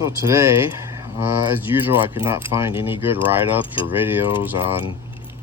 So today, as usual, I could not find any good write-ups or videos on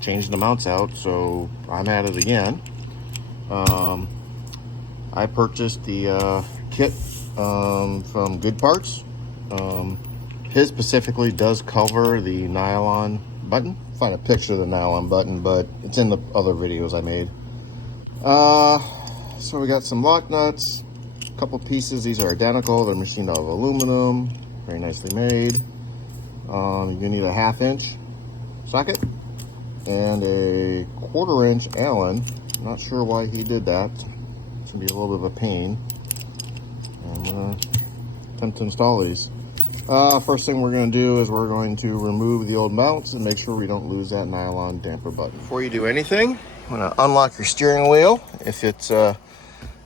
changing the mounts out, so I'm at it again. I purchased the kit from Goodparts. His specifically does cover the nylon button. Find a picture of the nylon button, but it's in the other videos I made. So we got some lock nuts, a couple pieces. These are identical. They're machined out of aluminum, very nicely made. You're gonna need a 1/2 inch socket and a 1/4 inch Allen. Not sure why he did that. It's gonna be a little bit of a pain. I'm gonna attempt to install these. First thing we're going to do is we're going to remove the old mounts and make sure we don't lose that nylon damper button. Before you do anything, you want to unlock your steering wheel if it's a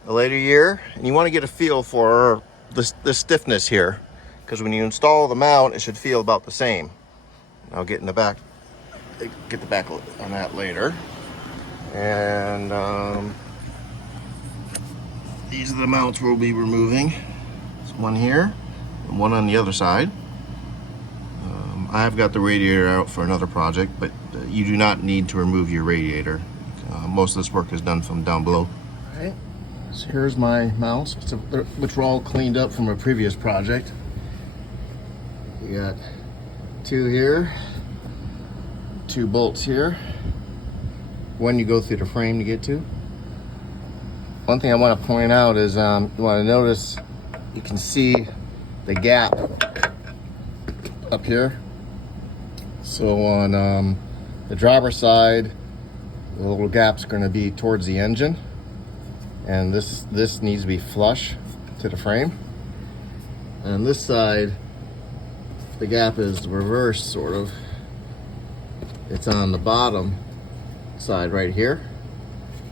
later year, and you want to get a feel for the stiffness here, because when you install the mount, it should feel about the same. I'll get the back on that later. And these are the mounts we'll be removing. There's one here. One on the other side. I've got the radiator out for another project, but you do not need to remove your radiator. Most of this work is done from down below. All right, so here's my mounts, which were all cleaned up from a previous project. We got 2 here, 2 bolts here. One you go through the frame to get to. One thing I want to point out is you want to notice, you can see the gap up here. So on the driver's side, the little gap's going to be towards the engine, and this needs to be flush to the frame. And this side, the gap is reversed, sort of. It's on the bottom side right here,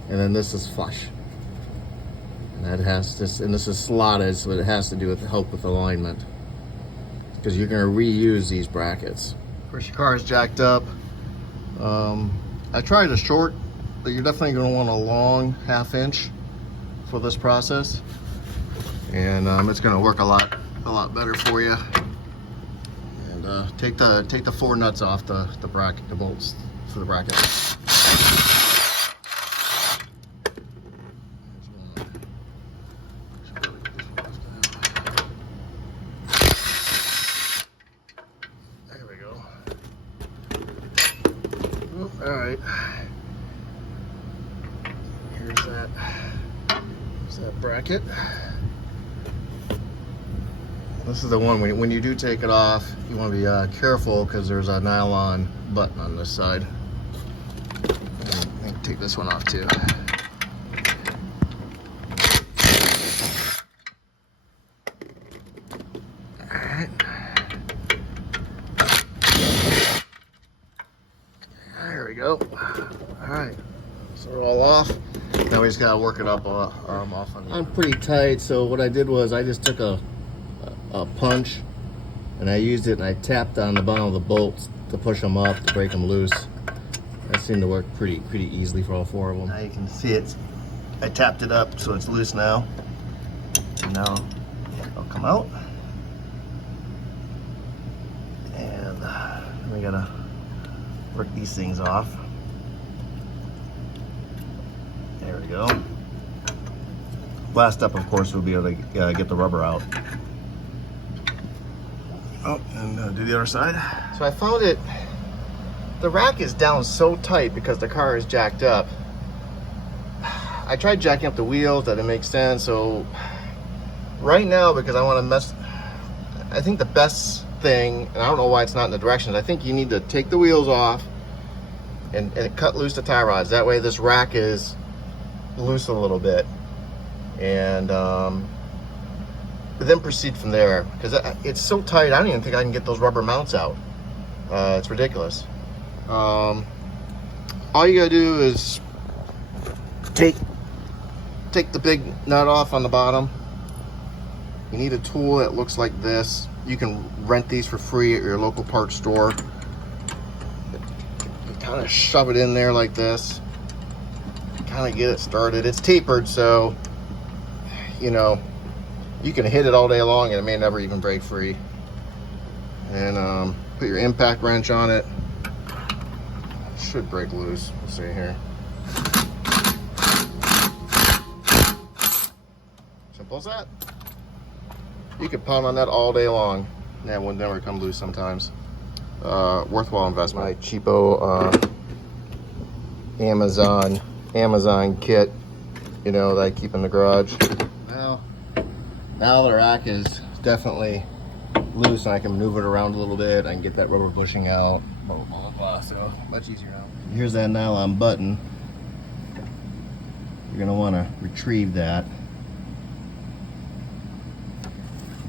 and then this is flush. And that has this, and this is slotted, so it has to do with help with alignment, because you're going to reuse these brackets. Of course, your car is jacked up. I tried a short, but you're definitely going to want a long 1/2 inch for this process, and it's going to work a lot better for you. And take the 4 nuts off the bracket, the bolts for the bracket. All right, here's that bracket. This is the one, when you do take it off, you want to be careful, because there's a nylon button on this side. And take this one off too. All right. There we go. All right, so we're all off. Now we just gotta work it up off on the. I'm pretty tight, so what I did was I just took a punch, and I used it, and I tapped on the bottom of the bolts to push them up, to break them loose. That seemed to work pretty easily for all 4 of them. Now you can see it. I tapped it up, so it's loose now. And now it'll come out. And we gotta work these things off. There we go. Last step, of course, will be able to get the rubber out. Oh, and do the other side. So I found the rack is down so tight because the car is jacked up. I tried jacking up the wheels, that didn't make sense. So right now, because I want to I think the best thing, and I don't know why it's not in the directions, I think you need to take the wheels off and cut loose the tie rods. That way this rack is loose a little bit, and then proceed from there, because it's so tight I don't even think I can get those rubber mounts out. It's ridiculous. All you gotta do is take the big nut off on the bottom. You need a tool that looks like this. You can rent these for free at your local parts store. You kind of shove it in there like this, kind of get it started. It's tapered, so you know you can hit it all day long and it may never even break free. and put your impact wrench on it. It should break loose. Let's see here. Simple as that. You could pound on that all day long. That would never come loose sometimes. Worthwhile investment. My cheapo Amazon kit, you know, that I keep in the garage. Well, now the rack is definitely loose and I can move it around a little bit. I can get that rubber bushing out, blah, blah, blah, blah. So much easier now. Here's that nylon button. You're gonna wanna retrieve that.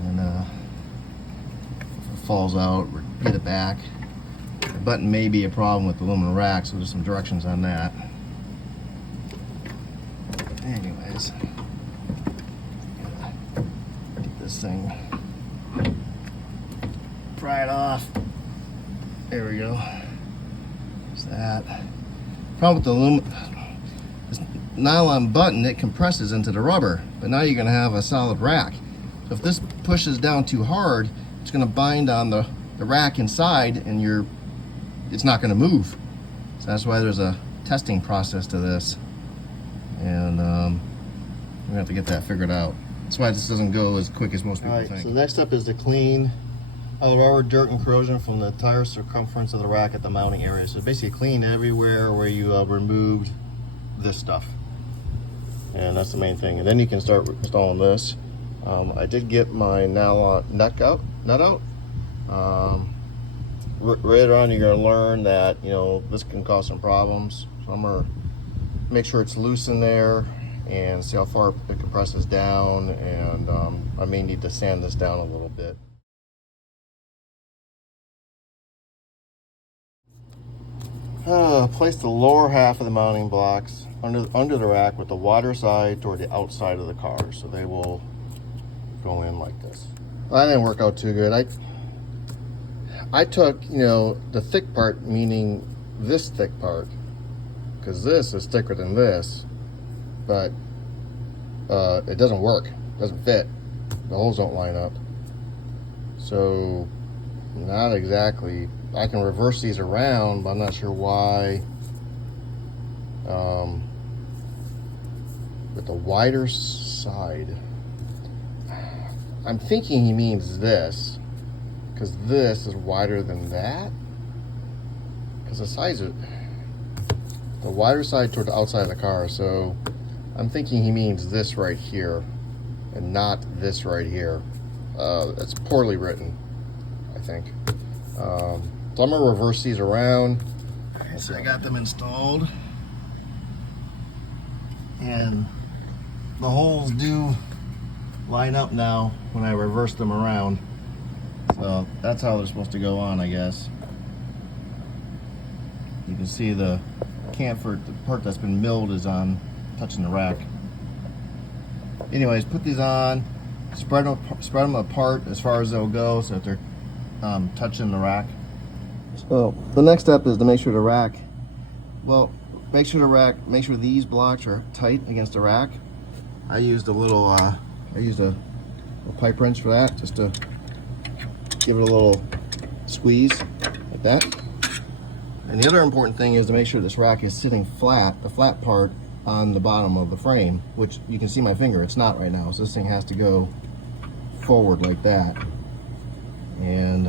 And if it falls out, get it back. The button may be a problem with the aluminum rack, so there's some directions on that. Anyways, get this thing, pry it off. There we go. There's that. Problem with the aluminum, this nylon button, it compresses into the rubber, but now you're going to have a solid rack. So if this pushes down too hard, it's going to bind on the rack inside, and it's not going to move. So that's why there's a testing process to this. And we're gonna have to get that figured out. That's why this doesn't go as quick as most people think. So the next step is to clean all the rubber, dirt, and corrosion from the tire circumference of the rack at the mounting area. So basically clean everywhere where you removed this stuff. And that's the main thing. And then you can start installing this. I did get my nylon nut out. Later on, you're gonna learn that, you know, this can cause some problems. So I'm gonna make sure it's loose in there and see how far it compresses down, and I may need to sand this down a little bit. Place the lower half of the mounting blocks under the rack with the wider side toward the outside of the car, so they will go in like this. That didn't work out too good. I took, you know, the thick part, meaning this thick part, because this is thicker than this, but it doesn't work, it doesn't fit. The holes don't line up. So, not exactly. I can reverse these around, but I'm not sure why. With the wider side, I'm thinking he means this, because this is wider than that. Because the size of the wider side toward the outside of the car, so I'm thinking he means this right here and not this right here. That's poorly written, I think. So I'm gonna reverse these around. Okay, so I got them installed, and the holes do line up now when I reverse them around. So that's how they're supposed to go on, I guess. You can see the camphor, the part that's been milled, is on touching the rack. Anyways, put these on, spread them apart as far as they'll go, so that they're touching the rack. So the next step is to make sure the rack, make sure these blocks are tight against the rack. I used a little pipe wrench for that, just to give it a little squeeze like that. And the other important thing is to make sure this rack is sitting flat, the flat part on the bottom of the frame, which you can see my finger, it's not right now. So this thing has to go forward like that. And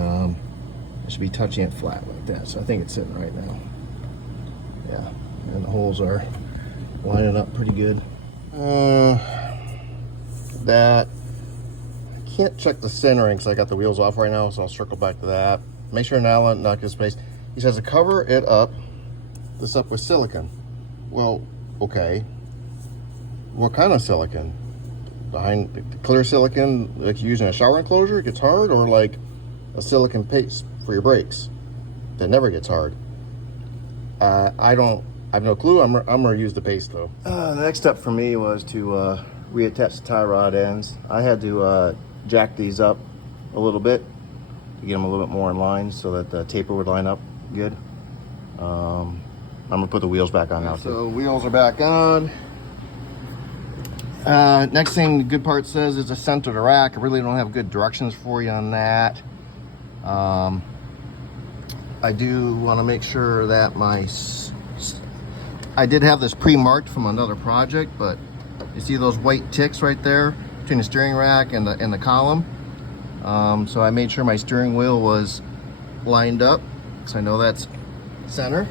it should be touching it flat like that. So I think it's sitting right now. Yeah, and the holes are lining up pretty good. That, I can't check the centering because I got the wheels off right now, so I'll circle back to that. Make sure nylon nut is spaced. He says to cover it up, this up with silicone. Well, okay. What kind of silicone? Behind the clear silicone like you use in a shower enclosure, it gets hard, or like a silicone paste for your brakes that never gets hard? I have no clue. I'm gonna use the paste though. The next step for me was to reattach the tie rod ends. I had to jack these up a little bit to get them a little bit more in line so that the taper would line up good. I'm gonna put the wheels back on now too. So wheels are back on. Next thing Goodparts says is to center the rack. I really don't have good directions for you on that. I do want to make sure that I did have this pre-marked from another project, but you see those white ticks right there between the steering rack and the column. So I made sure my steering wheel was lined up, because I know that's center.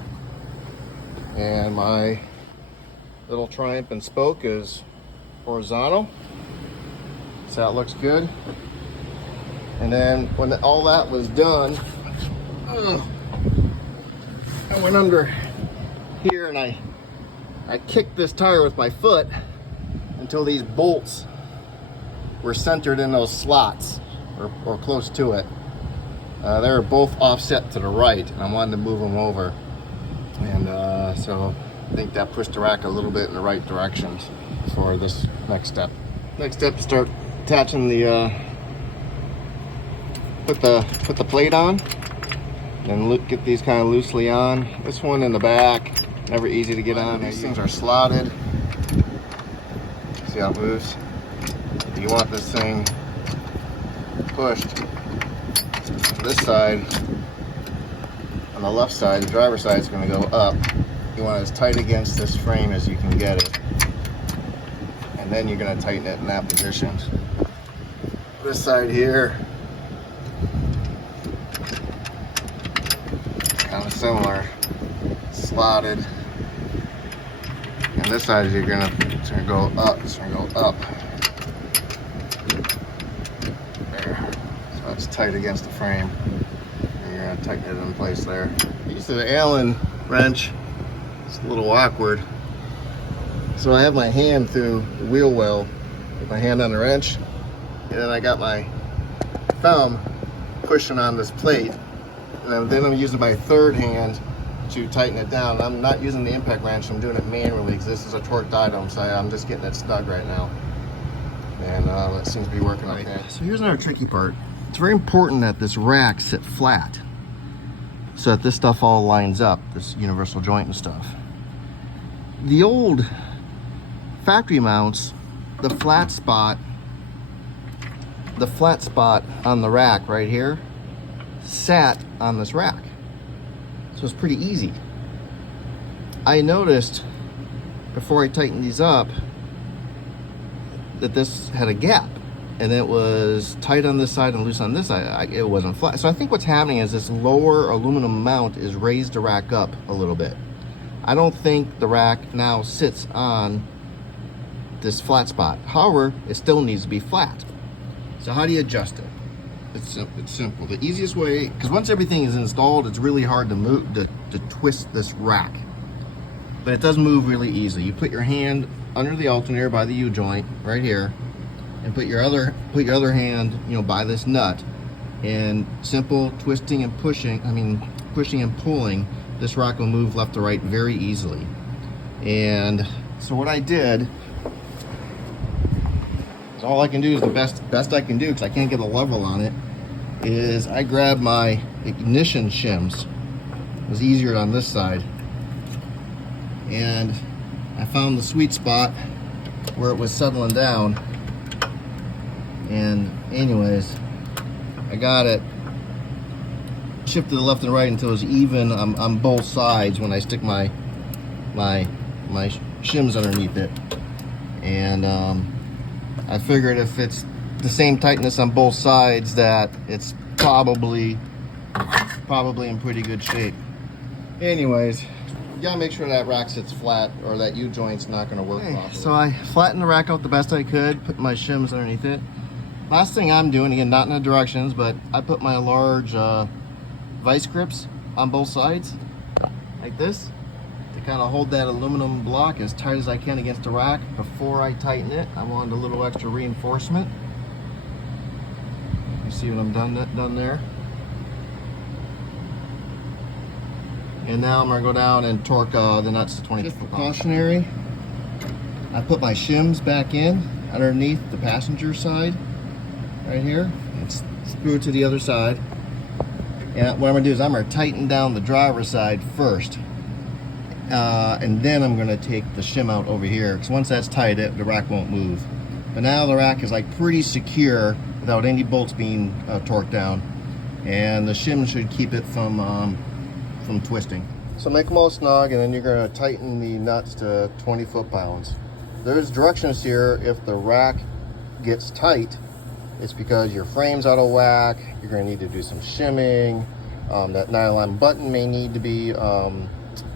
And my little triumph and spoke is horizontal. So that looks good. And then when all that was done, I went under here and I kicked this tire with my foot until these bolts were centered in those slots, or close to it. They were both offset to the right, and I wanted to move them over. And so I think that pushed the rack a little bit in the right direction for this next step. Next step is start attaching the put the plate on, and get these kind of loosely on. This one in the back, never easy to get on. These things are slotted. See how it moves? You want this thing pushed to this side. On the left side, the driver's side is going to go up. You want it as tight against this frame as you can get it. And then you're going to tighten it in that position. This side here, kind of similar, slotted. And this side is it's going to go up. It's going to go up. There. So it's tight against the frame. And you're going to tighten it in place there. Use the Allen wrench. It's a little awkward. So I have my hand through the wheel well, with my hand on the wrench, and then I got my thumb pushing on this plate, and then I'm using my third hand to tighten it down. I'm not using the impact wrench, I'm doing it manually because this is a torqued item, so I'm just getting it snug right now. And that seems to be working okay. So here's another tricky part. It's very important that this rack sit flat so that this stuff all lines up, this universal joint and stuff. The old factory mounts, the flat spot on the rack right here sat on this rack. So it's pretty easy. I noticed before I tightened these up that this had a gap, and it was tight on this side and loose on this side. It wasn't flat. So I think what's happening is this lower aluminum mount is raised the rack up a little bit. I don't think the rack now sits on this flat spot. However, it still needs to be flat. So how do you adjust it? It's simple. The easiest way, because once everything is installed, it's really hard to move, to twist this rack. But it does move really easily. You put your hand under the alternator by the U-joint right here, and put your other hand, by this nut, and simple twisting and pushing and pulling, this rack will move left to right very easily. And so what I did, all I can do is the best I can do, because I can't get a level on it, is I grabbed my ignition shims. It was easier on this side. And I found the sweet spot where it was settling down. And anyways, I got it shifted to the left and right until it was even on both sides when I stick my shims underneath it. And I figured if it's the same tightness on both sides, that it's probably in pretty good shape. Anyways, you gotta make sure that rack sits flat, or that U-joint's not gonna work properly. So I flattened the rack out the best I could, put my shims underneath it. Last thing I'm doing, again, not in the directions, but I put my large vice grips on both sides, like this, to kind of hold that aluminum block as tight as I can against the rack before I tighten it. I wanted a little extra reinforcement. You see what I'm done there? And now I'm gonna go down and torque the nuts to 20. Just precautionary, I put my shims back in underneath the passenger side, right here, and screw it to the other side. And what I'm gonna do is I'm gonna tighten down the driver's side first. And then I'm gonna take the shim out over here, because once that's tight, the rack won't move. But now the rack is like pretty secure without any bolts being torqued down. and the shim should keep it from twisting. So make them all snug, and then you're going to tighten the nuts to 20 foot-pounds. There's directions here. If the rack gets tight, it's because your frame's out of whack. You're going to need to do some shimming. That nylon button may need to be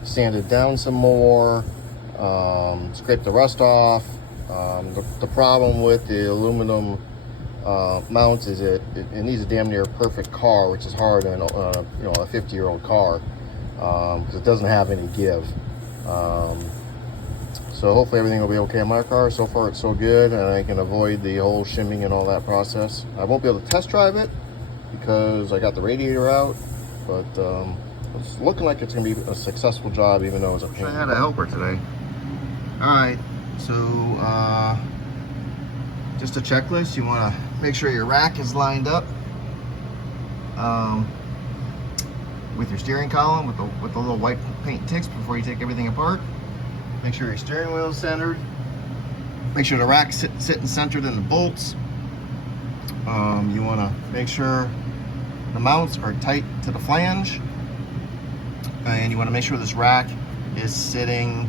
sanded down some more. Scrape the rust off. The problem with the aluminum mounts is it needs a damn near perfect car, which is hard in a 50-year-old car, because it doesn't have any give. So hopefully everything will be okay in my car. So far it's so good, and I can avoid the whole shimming and all that process. I won't be able to test drive it because I got the radiator out, but it's looking like it's going to be a successful job, even though it's a pain. I had a helper today. Alright, so just a checklist. You want to make sure your rack is lined up with your steering column with the little white paint ticks before you take everything apart. Make sure your steering wheel is centered. Make sure the rack's sitting centered in the bolts. You want to make sure the mounts are tight to the flange, and you want to make sure this rack is sitting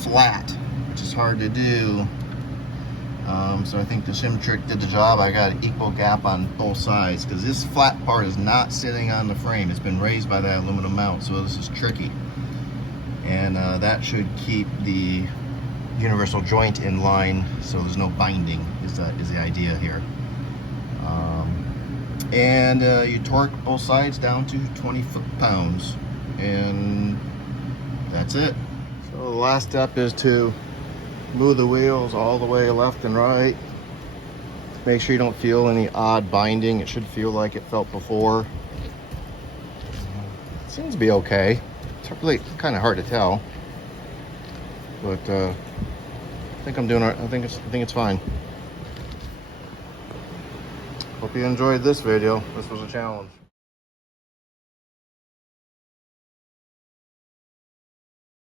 flat, which is hard to do. So I think the shim trick did the job. I got an equal gap on both sides because this flat part is not sitting on the frame. It's been raised by that aluminum mount, so this is tricky. And that should keep the universal joint in line, so there's no binding is the idea here. And you torque both sides down to 20 foot-pounds, and that's it. So the last step is to move the wheels all the way left and right. Make sure you don't feel any odd binding. It should feel like it felt before. It seems to be okay. It's really kind of hard to tell, but I think I'm doing. I think it's fine. Hope you enjoyed this video. This was a challenge.